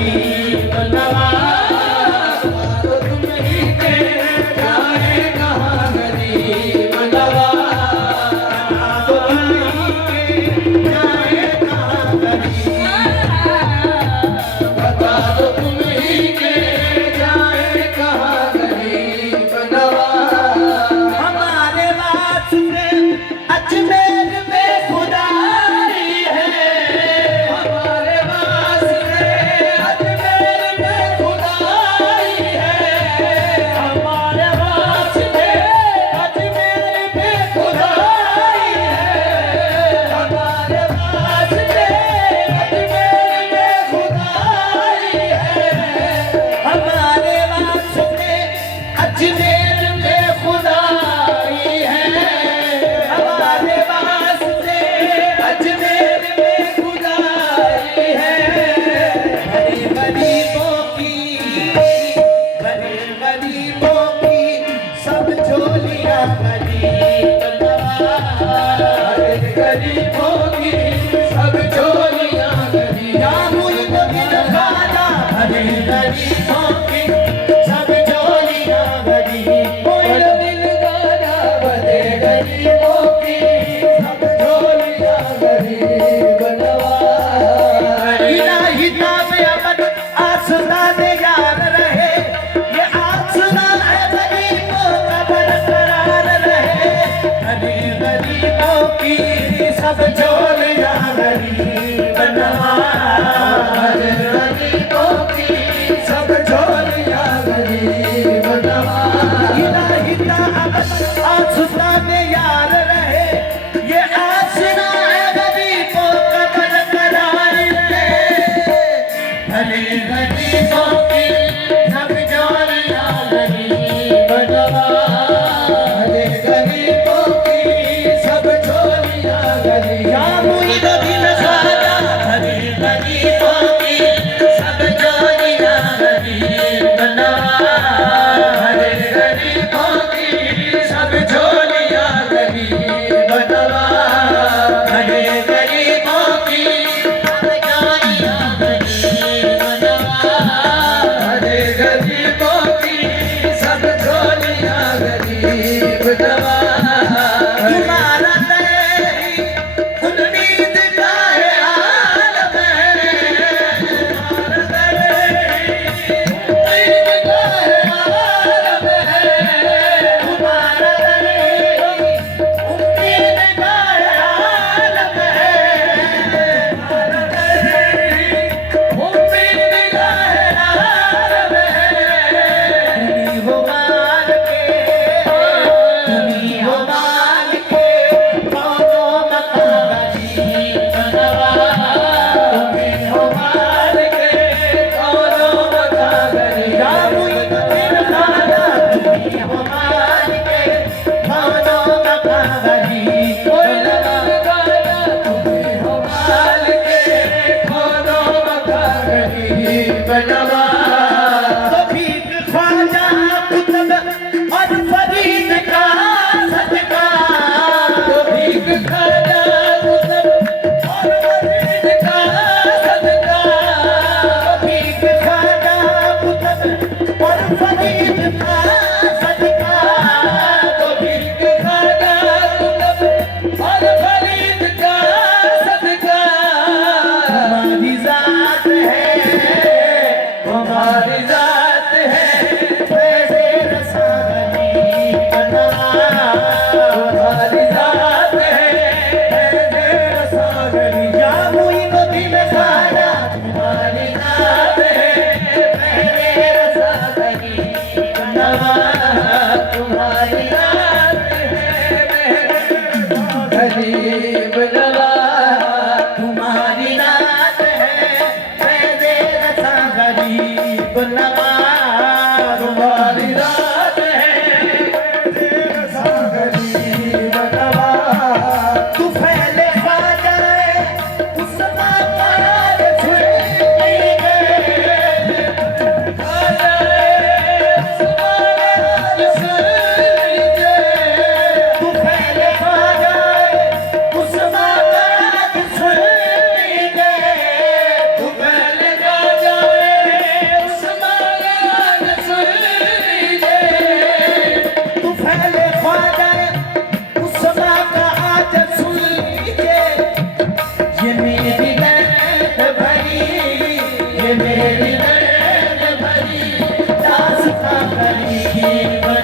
गरीब नवाज, तो तुम ही के जाए कहाँ गरीब नवाज, तो तुम ही के जाए कहाँ गरीब, बता दो तुम ही के जाए कहाँ गरीब नवाज। हमारे वास्ते अजमेर में खुदाई है, हमारे वास्ते अजमेर में खुदाई है, हमारे वास्ते अजमेर में खुदाई है, हमारे वास्ते अजमेर में खुदाई है, हमारे वास्ते अजमेर में खुदाई है, हमारे वास्ते अजमेर में खुदाई है। गरीब गरीबों की, गरीब गरीबों की सब झोलियां गरीब नवाज, गरीबों की सब झोलियां गरीब, या मुइनुद्दीन ख्वाजा, गरीबों की सब झोलियां गरीब, मुइनुद्दीन ख्वाजा बदे गरीबों की सब झोलियां गरीब नवाज। इलाही नाम अमन आसमाने यार रहे, ये आसना है गरीबों का बरकरार रहे, गरीबों की सब झोलियां गरीब नवाज, गरीबों की सब झोलियां गरीब नवाज। इलाही नाम आसमाने यार रहे, ये आसना है गरीबों का बरकरार रहे, गरीबों की सब झोलियां गरीब नवाज, गरीबों की सब झोलियां गरीब, या मुइनुद्दीन ख्वाजा, गरीबों की सब झोलियां गरीब नवाज, गरीबों की सब झोलियां गरीब नवाज, गरीबों की सब झोलियां गरीब नवाज, गरीबों की सब झोलियां गरीब नवाज। तुम्हारा नहीं उम्मीद का है आलम है, तुम्हारा नहीं उम्मीद का है आलम है, तुम्हारा नहीं उम्मीद का है आलम है, तुम्हारा नहीं उम्मीद का है आलम है। तुम्ही हो मान के, तुम्ही हो मान के कौनो मकान गरीब नवाज, तुम्ही हो मान के कौनो मकान गरीब, या मुइनुद्दीन ख्वाजा, तुम्ही हो मान के कौनो मकान गरीब नवाज, तुम्ही हो मान के कौनो मकान गरीब नवाज। तो भीख ख्वाजा कुतुब और फरीद का सदका, तो भीख ख्वाजा कुतुब और फरीद का सदका, तो भीख ख्वाजा कुतुब और फरीद का सदका, तो भीख ख्वाजा कुतुब और फरीद का सदका। हमारी जात है, हमारी जात है, फैज़े रसा गरीब करी खीर